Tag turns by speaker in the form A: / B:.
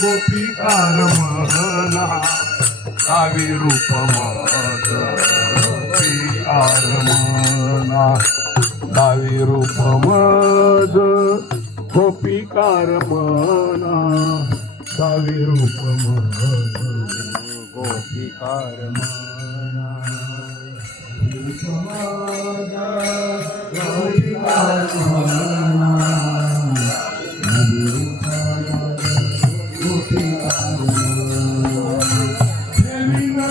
A: गोपिकार म्हणा कावी रूप गोपिकार मना कावी रूप मद गोपिकार म्हणा कावी रूप मद गोपिकार म्हणा वरी माथा देवीन